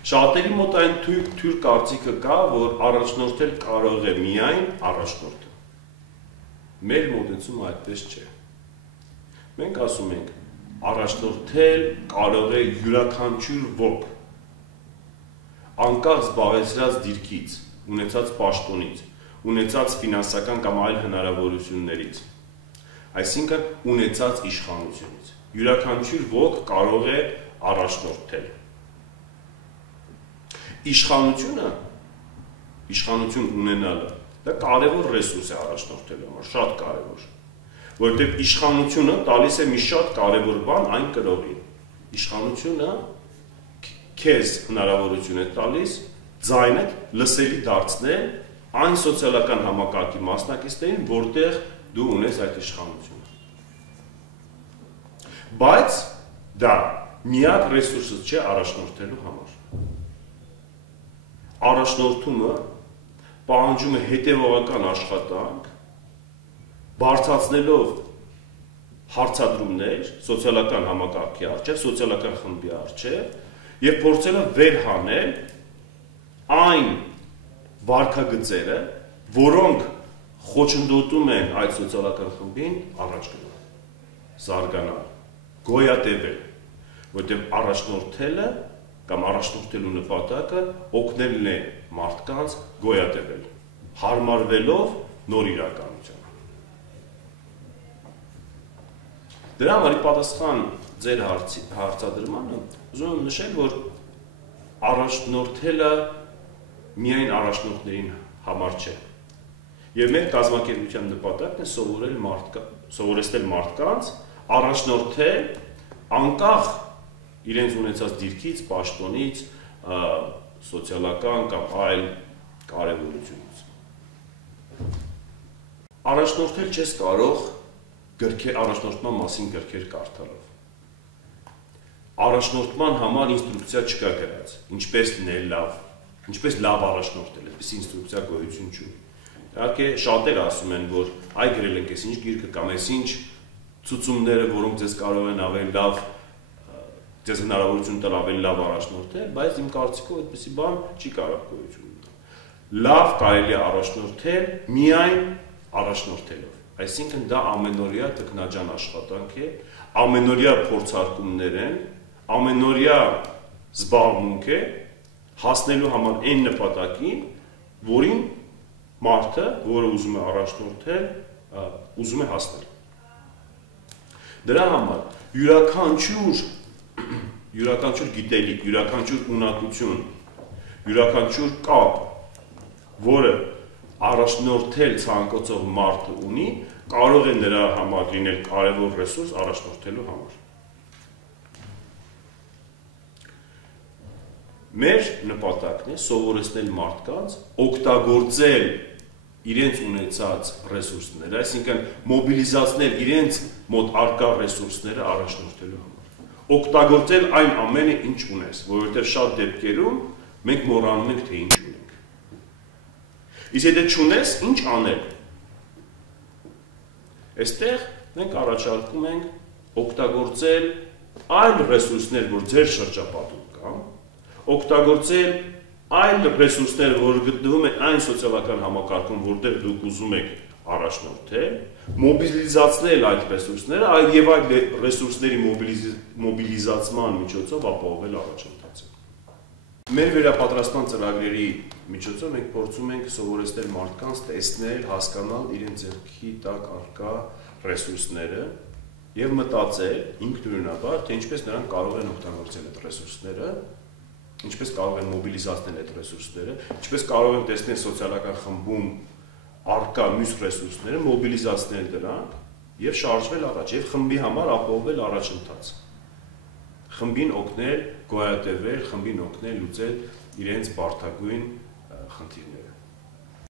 Շատերի մոտ այն թույլ կարծիքը կա, որ առաջնորդել կարող է միայն առաջնորդը։ Մեր մոտեցումը այդպես չէ։ Մենք ասում ենք, առաջնորդել կարող է յուրաքանչյուր ոք, անկախ զբաղեցրած դիրքից, ունեցած պաշտոնից, ունեցած ֆինանսական կամ այլ հնարավորություններից, այսինքն ունեցած իշխանությունից։ Յուրաքանչյուր ոք կարող է առաջնորդել։ Իշխանություն ունենալը, դա կարևոր ռեսուրս է առաջնորդելու համար, շատ կարևոր, որովհետև իշխանությունը տալիս է մի շատ կարևոր բան այն կրողին։ Իշխանությունը քեզ հնարավորություն է տալիս ձայնդ լսելի դարձնել այն սոցիալական համակարգի մասնակիցներին, որտեղ դու ունես այդ իշխանությունը։ Բայց դա միակ ռեսուրսը չէ առաջնորդելու համար։ Առաջնորդումը պահանջում է հետևողական աշխատանք, բարձրացնելով հարցադրումներ սոցիալական համակարգի առջև, սոցիալական խմբի առջև եւ փորձելով վերհանել այն վարքագծերը, որոնք խոչընդոտում են այդ սոցիալական խմբին առաջ գնալ, զարգանալ, գոյատևել, որտեղ առաջնորդելը կամ առաջնորդելու նպատակը օգնելն է մարդկանց գոյատևել, հարմարվելով նոր իրականության։ Դրա համար պատասխան ձեր հարցադրմանը ուզում եմ նշել, որ առաջնորդելը միայն առաջնորդներին համար չէ։ Եվ մեր կազմակերպության նպատակն է սովորեցնել մարդկանց առաջնորդել անկախ իրենց ունեցած դիրքից, պաշտոնից, սոցիալական կամ այլ կարևորությունից։ Առաջնորդել չես կարող առաջնորդման մասին գրքեր կարդալով։ Առաջնորդման համար ինստրուկցիա չկա գրած, ինչպես լինել լավ, ինչպես լավ առաջնորդել, այդպես ինստրուկցիա գոյություն չունի։ Իհարկե շատերը ասում են, որ այ գրել ենք այս ինչ գիրքը կամ այս ինչ ցուցումները, որոնք ձեզ կարող են ավելի լավ ձեզ հնարավորություն տալ ավելի լավ առաջնորդել, բայց իմ կարծիքով այդպիսի բան չի կարող գոյություն ունենալ։ Լավ կարելի է առաջնորդել միայն առաջնորդելով։ Այսինքն դա ամենօրյա տքնաջան աշխատանք է, ամենօրյա փորձարկումներ են, ամենօրյա զբաղմունք է հասնելու համար այն նպատակին, որին մարդը, որը ուզում է առաջնորդել, ուզում է հասնել։ Դրա համար յուրաքանչյուր գիտելիք, յուրաքանչյուր ունակություն, յուրաքանչյուր կապ, որը առաջնորդել ցանկացող մարդը ունի, կարող է նրա համար լինել կարևոր ռեսուրս առաջնորդելու համար։ Մեր նպատակն է սովորեցնել մարդկանց օգտագործել իրենց ունեցած ռեսուրսները, այսինքն մոբիլիզացնել իրենց մոտ առկա ռեսուրսները առաջնորդելու համար։ Օգտագործել այն ամենը, ինչ ունես, որովհետև շատ դեպքերում մենք մոռանում ենք, թե ինչ ունենք։ Իսկ եթե չունես, ինչ անել։ Այստեղ մենք առաջարկում ենք օգտագործել այլ ռեսուրսներ, որ ձեր շրջապատում կան, օգտագործել այլ ռեսուրսներ, որ գտնվում են այն սոցիալական համակարգում, որտեղ դուք ուզում եք առաջնորդել, մոբիլիզացնել այդ ռեսուրսները եւ այդ ռեսուրսների մոբիլիզացման միջոցով ապահովել առաջընթացը։ Մեր վերապատրաստման ծրագրերի միջոցով մենք փորձում ենք սովորեցնել մարդկանց տեսնել, հասկանալ իրենց ձեռքի տակ առկա ռեսուրսները եւ մտածել ինքնուրույնաբար, թե ինչպես նրանք կարող են օգտագործել այդ ռեսուրսները, ինչպես կարող են մոբիլիզացնել այդ ռեսուրսները, ինչպես կարող են տեսնել սոցիալական խմբում առկա մյուս ռեսուրսները, մոբիլիզացնել դրանք եւ շարժվել առաջ եւ խմբի համար ապահովել առաջընթաց։ Խմբին օգնել գոյատևել, խմբին օգնել լուծել իրենց բարդագույն խնդիրները։